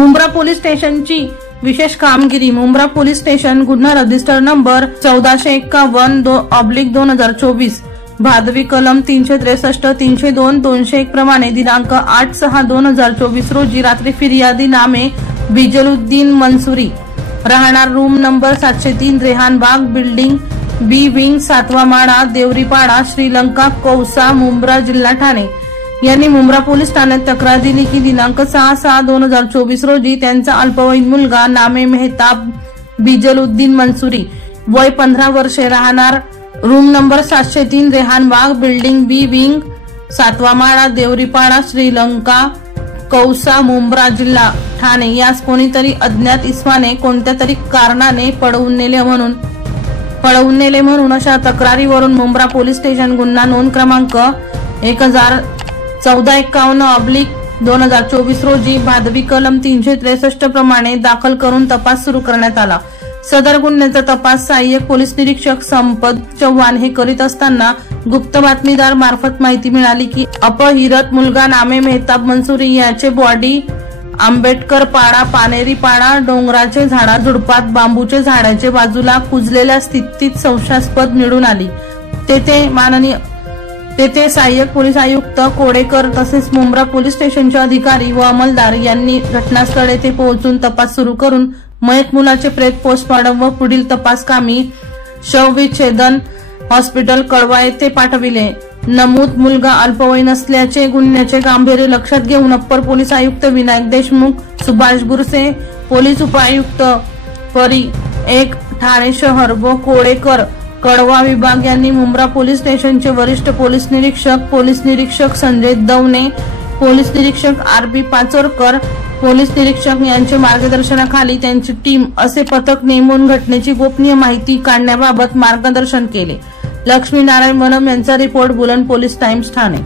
Mumbra police स्टेशनची विशेष कामगिरी। Mumbra police station गुन्हा रजिस्टर नंबर 1451/2024 भादवी कलम 363 302 201 प्रमाणे दिनांक 8/6/2024 रोजी रात्री फिर्यादी नामे बिजलुद्दीन मंसूरी राहणार रूम नंबर 703 रेहान बाग बिल्डिंग बी विंग 7वा माळा देवरीपाडा श्रीलंका कौसा मुंब्रा जिल्हा ठाणे यांनी मुंब्रा पोलीस ठाण्यात तक्रार दिली की दिनांक 6/6/2024 रोजी त्यांचा अल्पवयीन मुलगा नामे मेहताब बिजलुद्दीन मंसूरी वय 15 वर्षे राहणार रूम नंबर 703 रेहान बाग बिल्डिंग बी विंग 7वा माळा देवरीपाडा श्रीलंका कौसा मुंब्रा जिल्हा ठाणे यास कोणीतरी अज्ञात इसमाने कोणत्या तरी कारणाने पळवून नेले म्हणून अशा तक्रारीवरून मुंब्रा पोलीस स्टेशन गुन्हा नोंद क्रमांक 1451/2024 रोजी भादवी कलम 363 प्रमाणे दाखल करून तपास सुरू करण्यात आला। सदर गुन्ह्याचा तपास सहाय्यक पोलीस निरीक्षक संपत चव्हाण हे करीत असताना गुप्त बातमीदार मार्फत माहिती मिळाली की अपहृत मुलगा नामे मेहताब मंसूरी याचे बॉडी आंबेडकर पाडा पानेरी पाडा डोंगराचे झाडा झुडपात बांबूचे झाडाच्या बाजूला कुजलेल्या स्थितीत संशयास्पद मिळून आली। तेथे सहाय्यक पोलीस आयुक्त कोडेकर तसेच मुंब्रा पोलीस स्टेशनचे अधिकारी व अंमलदार यांनी घटनास्थळी येथे पोहोचून तपास सुरू करून मयत मुलाचे प्रेत पोस्टमॉर्टम व पुढील तपास कामी शवविच्छेदन हॉस्पिटल कळवा येथे पाठविले। नमूद मुलगा अल्पवयीन असल्याचे गुन्ह्याचे गांभीर्य लक्षात घेऊन अप्पर पोलीस आयुक्त विनायक देशमुख सुभाष बुरसे पोलीस उपायुक्त परी 1 ठाणे शहर व कोडेकर कळवा विभाग यांनी मुंब्रा पोलीस स्टेशनचे वरिष्ठ पोलीस निरीक्षक संजय दवणे पोलीस निरीक्षक RB पाचोरकर पोलीस निरीक्षक यांचे मार्गदर्शनाखाली त्यांची टीम असे पथक नेमून घटनेची गोपनीय माहिती काढण्याबाबत मार्गदर्शन केले। लक्ष्मीनारायण वनम यांचा रिपोर्ट बुलंद पोलीस टाइम्स ठाणे।